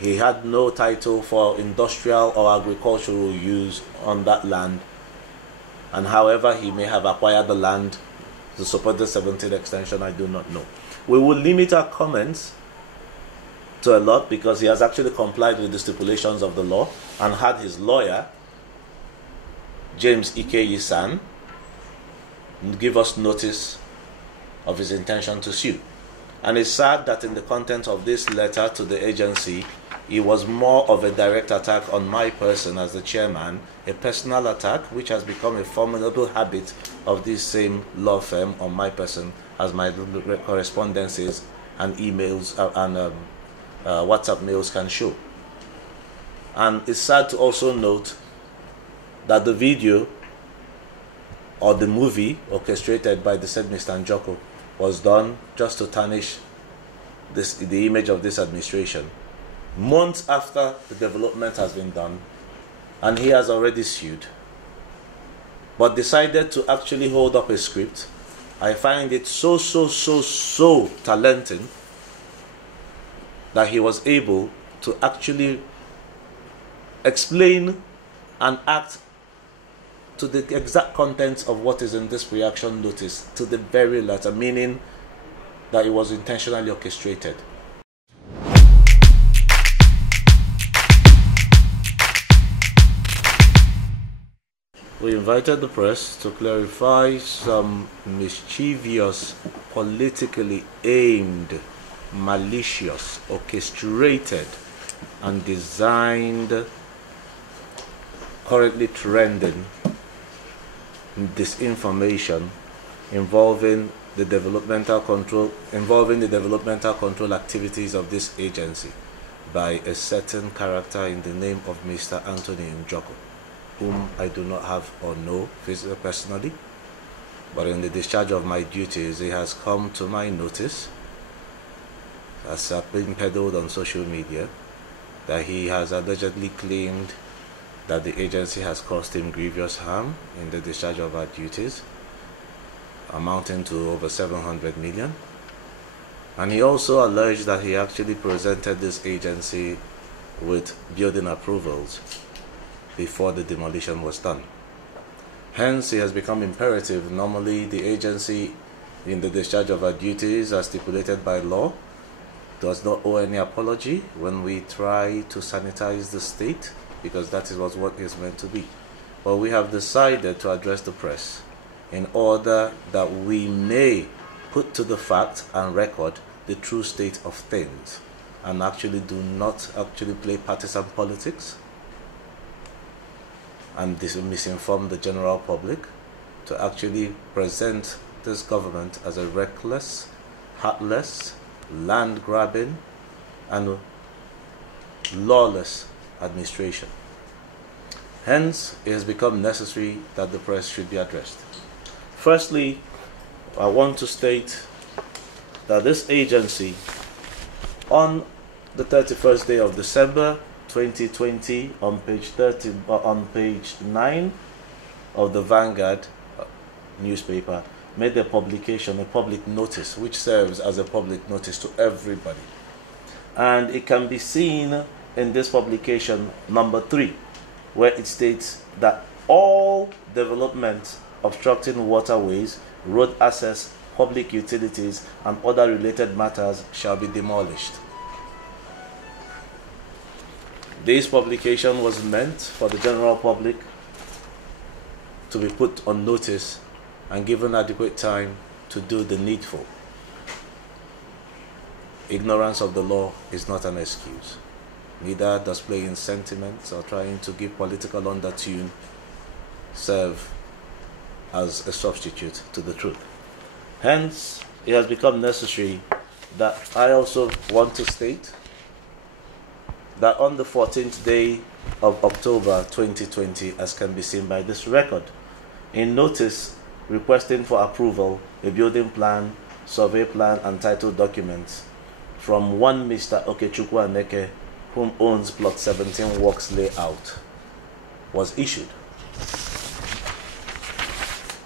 He had no title for industrial or agricultural use on that land, and however he may have acquired the land to support the 17th extension, I do not know. We will limit our comments to a lot because he has actually complied with the stipulations of the law and had his lawyer, James Ike-Yisan, give us notice of his intention to sue. And it's sad that in the content of this letter to the agency, it was more of a direct attack on my person as the chairman, a personal attack which has become a formidable habit of this same law firm on my person, as my correspondences and emails and WhatsApp mails can show. And it's sad to also note that the video or the movie orchestrated by the said Mr. Njoku was done just to tarnish the image of this administration months after the development has been done, and he has already sued, but decided to actually hold up a script. I find it so talented that he was able to actually explain and act to the exact contents of what is in this reaction notice to the very letter, meaning that it was intentionally orchestrated. We invited the press to clarify some mischievous, politically aimed, malicious, orchestrated, and designed, currently trending disinformation involving the developmental control activities of this agency by a certain character in the name of Mr. Anthony Njoku, whom I do not have or know personally, but in the discharge of my duties, it has come to my notice, as I've been peddled on social media, that he has allegedly claimed that the agency has caused him grievous harm in the discharge of our duties, amounting to over 700 million. And he also alleged that he actually presented this agency with building approvals before the demolition was done. Hence, it has become imperative. Normally, the agency, in the discharge of our duties as stipulated by law, does not owe any apology when we try to sanitize the state, because that is what is meant to be. But we have decided to address the press in order that we may put to the fact and record the true state of things, and actually do not actually play partisan politics and misinform the general public, to actually present this government as a reckless, heartless, land-grabbing and lawless administration. Hence, it has become necessary that the press should be addressed. Firstly, I want to state that this agency, on the 31st day of December 2020, on page 9 of the Vanguard newspaper, made a publication, a public notice, which serves as a public notice to everybody. And it can be seen in this publication, number 3, where it states that all development obstructing waterways, road access, public utilities, and other related matters shall be demolished. This publication was meant for the general public to be put on notice and given adequate time to do the needful. Ignorance of the law is not an excuse. Neither does playing sentiments or trying to give political undertone serve as a substitute to the truth. Hence, it has become necessary that I also want to state that on the 14th day of October 2020, as can be seen by this record, in notice requesting for approval a building plan, survey plan, and title documents from one Mr. Okechukwu Aneke, whom owns Plot 17 Works Layout, was issued.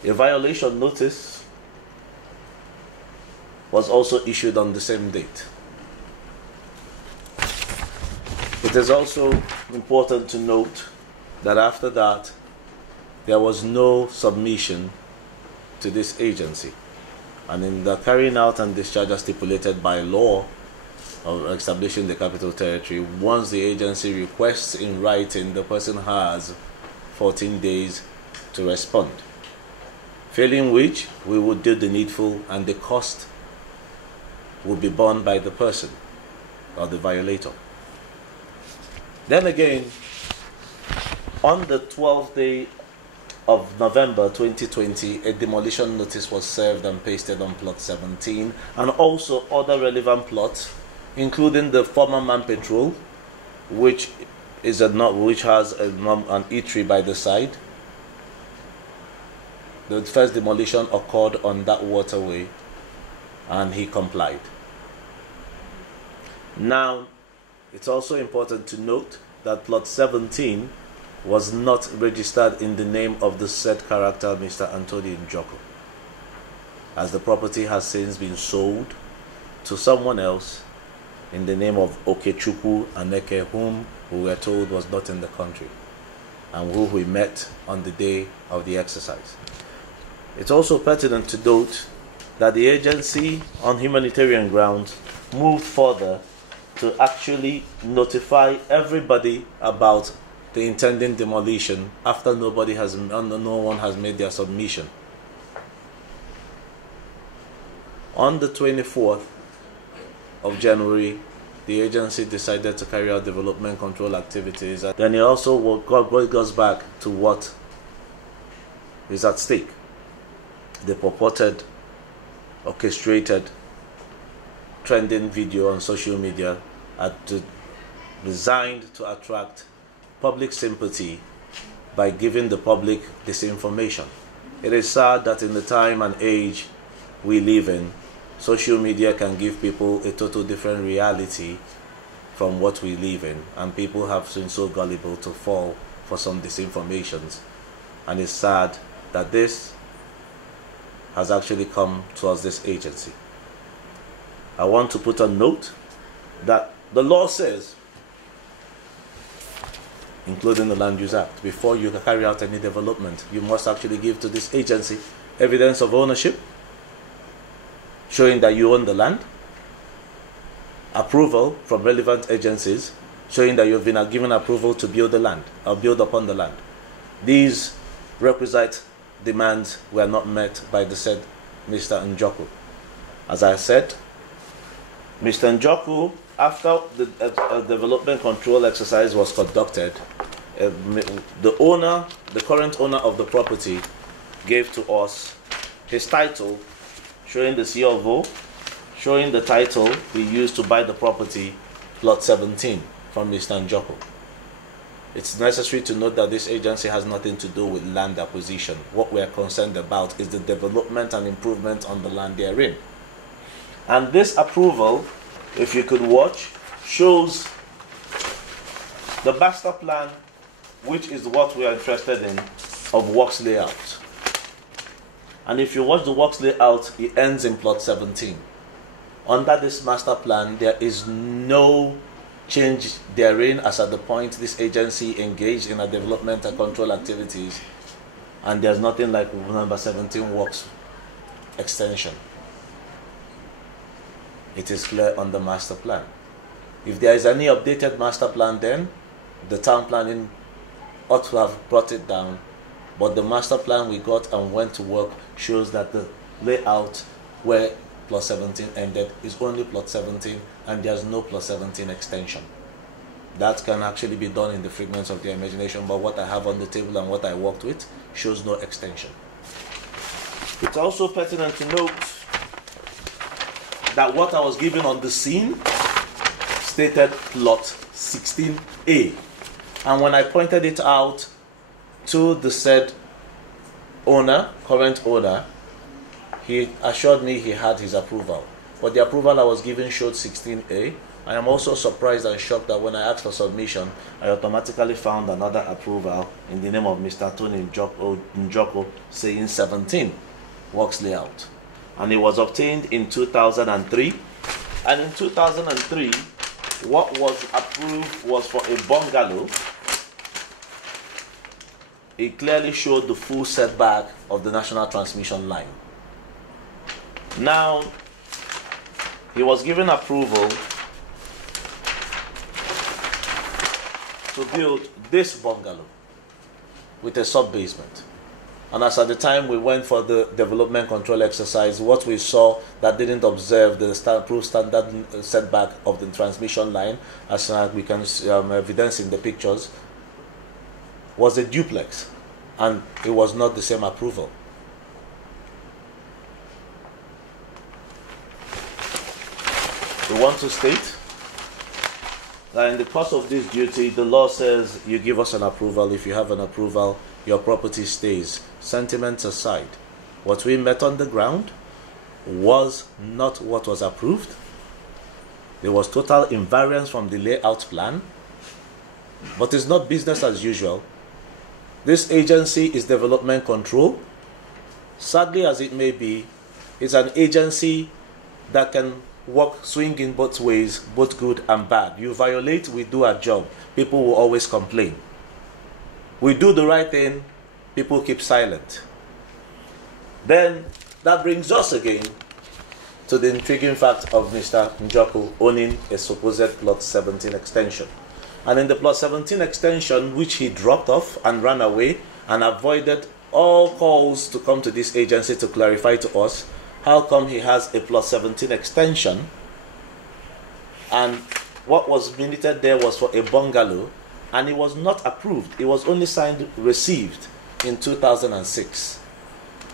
A violation notice was also issued on the same date. It is also important to note that after that, there was no submission to this agency. And in the carrying out and discharge as stipulated by law of establishing the capital territory, once the agency requests in writing, the person has 14 days to respond. Failing which, we would do the needful and the cost would be borne by the person or the violator. Then again, on the 12th day of November 2020, a demolition notice was served and pasted on plot 17 and also other relevant plots, including the former Man Patrol, which has an eatery by the side. The first demolition occurred on that waterway and he complied. Now, it's also important to note that plot 17 was not registered in the name of the said character, Mr. Anthony Njoku, as the property has since been sold to someone else in the name of Okechukwu Aneke, whom we were told was not in the country and who we met on the day of the exercise. It's also pertinent to note that the agency, on humanitarian grounds, moved further to actually notify everybody about the intending demolition after no one has made their submission. On the 24th of January, the agency decided to carry out development control activities. Then it also goes back to what is at stake. The purported, orchestrated, trending video on social media designed to attract public sympathy by giving the public disinformation. It is sad that in the time and age we live in, social media can give people a total different reality from what we live in, and people have been so gullible to fall for some disinformations. And it's sad that this has actually come towards this agency. I want to put a note that the law says, including the Land Use Act, before you can carry out any development, you must actually give to this agency evidence of ownership, showing that you own the land, approval from relevant agencies, showing that you've been given approval to build the land or build upon the land. These requisite demands were not met by the said Mr. Njoku. As I said, Mr. Njoku, after the development control exercise was conducted, the current owner of the property, gave to us his title, showing the COO, showing the title he used to buy the property, plot 17, from Mr. Njoku. It's necessary to note that this agency has nothing to do with land acquisition. What we are concerned about is the development and improvement on the land therein. And this approval, if you could watch, shows the master plan, which is what we are interested in, of works layout. And if you watch the works layout, it ends in plot 17. Under this master plan, there is no change therein as at the point this agency engaged in a development and control activities, and there's nothing like number 17 works extension. It is clear on the master plan. If there is any updated master plan, then the town planning ought to have brought it down, but the master plan we got and went to work shows that the layout where plot 17 ended is only plot 17, and there's no plot 17 extension. That can actually be done in the figments of the imagination, but what I have on the table and what I worked with shows no extension. It's also pertinent to note that what I was given on the scene stated plot 16A, and when I pointed it out to the said owner, current owner, he assured me he had his approval, but the approval I was given showed 16A. I am also surprised and shocked that when I asked for submission, I automatically found another approval in the name of Mr. Tony Njoku saying 17 works layout, and it was obtained in 2003. And in 2003, what was approved was for a bungalow. It clearly showed the full setback of the national transmission line. Now, he was given approval to build this bungalow with a sub-basement. And as at the time we went for the development control exercise, what we saw that didn't observe the approved standard setback of the transmission line, as we can evidence in the pictures, was a duplex, and it was not the same approval. We want to state that in the course of this duty, the law says you give us an approval. If you have an approval, your property stays. Sentiments aside, what we met on the ground was not what was approved. There was total invariance from the layout plan, but it's not business as usual. This agency is development control. Sadly as it may be, it's an agency that can swing in both ways, both good and bad. You violate, we do our job. People will always complain. We do the right thing, people keep silent. Then that brings us again to the intriguing fact of Mr. Njoku owning a supposed Plot 17 extension. And in the Plot 17 extension, which he dropped off and ran away and avoided all calls to come to this agency to clarify to us, how come he has a Plot 17 extension and what was minuted there was for a bungalow, and it was not approved. It was only signed, received in 2006.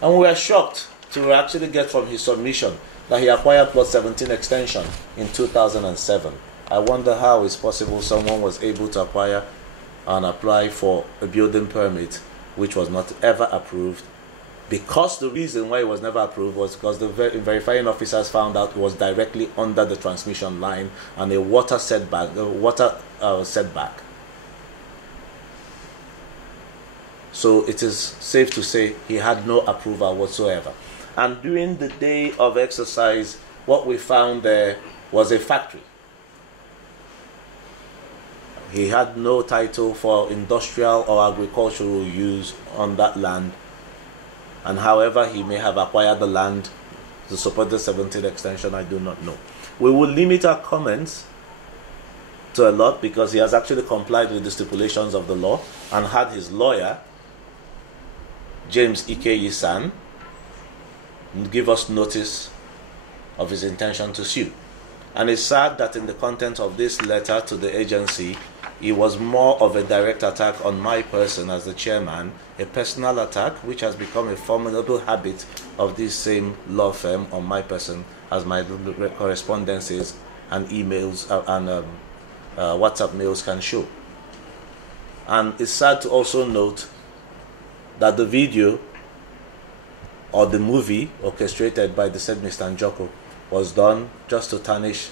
And we were shocked to actually get from his submission that he acquired Plot 17 extension in 2007. I wonder how it's possible someone was able to acquire and apply for a building permit which was not ever approved, because the reason why it was never approved was because the verifying officers found out it was directly under the transmission line and a water setback. So it is safe to say he had no approval whatsoever. And during the day of exercise, what we found there was a factory. He had no title for industrial or agricultural use on that land. And however he may have acquired the land to support the 17th extension, I do not know. We will limit our comments to a lot because he has actually complied with the stipulations of the law and had his lawyer, James Ike-Yisan, give us notice of his intention to sue. And it's sad that in the content of this letter to the agency, it was more of a direct attack on my person as the chairman, a personal attack which has become a formidable habit of this same law firm on my person, as my correspondences and emails and WhatsApp mails can show. And it's sad to also note that the video or the movie orchestrated by the said Mr. Njoku was done just to tarnish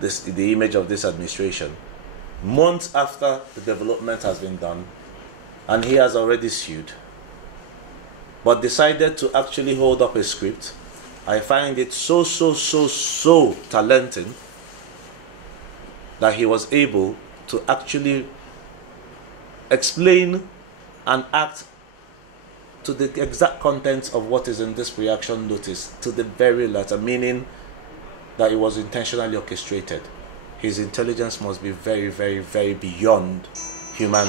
the image of this administration months after the development has been done, and he has already sued, but decided to actually hold up a script. I find it so talented that he was able to actually explain and act to the exact content of what is in this reaction notice to the very letter, meaning that it was intentionally orchestrated. His intelligence must be very, very, very beyond human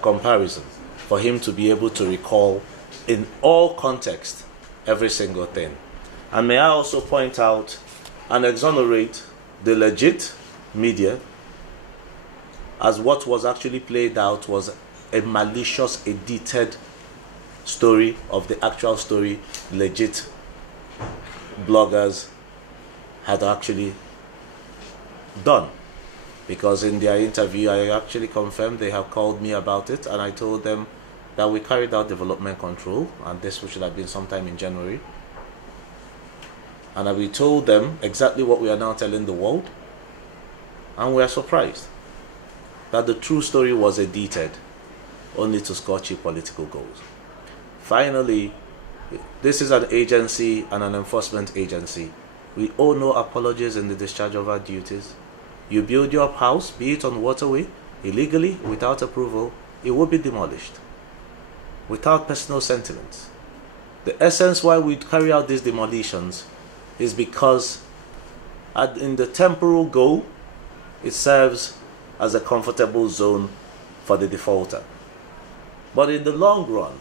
comparison for him to be able to recall in all context every single thing. And may I also point out and exonerate the legit media, as what was actually played out was a malicious, edited story of the actual story legit bloggers had actually done. Because in their interview, I actually confirmed they have called me about it, and I told them that we carried out development control, and this should have been sometime in January. And we told them exactly what we are now telling the world, and we are surprised that the true story was edited only to score cheap political goals. Finally, This is an agency and an enforcement agency. We owe no apologies in the discharge of our duties. You build your house, be it on waterway, illegally, without approval, it will be demolished. Without personal sentiments. The essence why we carry out these demolitions is because in the temporal goal, it serves as a comfortable zone for the defaulter. But in the long run,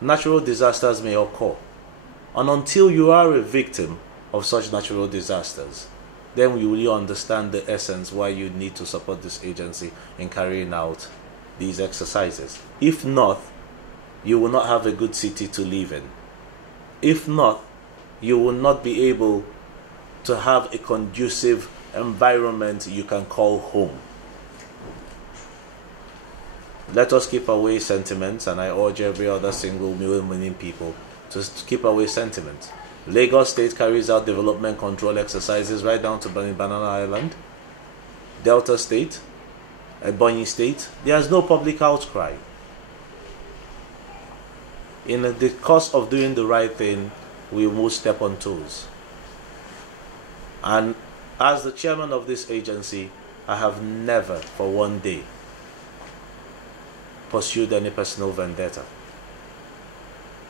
natural disasters may occur. And until you are a victim of such natural disasters, then you will understand the essence why you need to support this agency in carrying out these exercises. If not, you will not have a good city to live in. If not, you will not be able to have a conducive environment you can call home. Let us keep away sentiments, and I urge every other single well-meaning people to keep away sentiments. Lagos State carries out development control exercises right down to Banana Island. Delta State, Ebonyi State, there is no public outcry. In the course of doing the right thing, we will step on toes. And as the chairman of this agency, I have never for one day pursued any personal vendetta.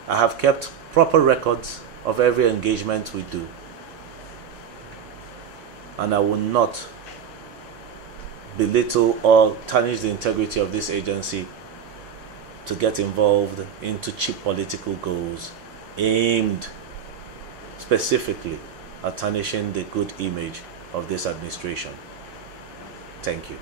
I have kept proper records of every engagement we do, and I will not belittle or tarnish the integrity of this agency to get involved into cheap political goals aimed specifically at tarnishing the good image of this administration. Thank you.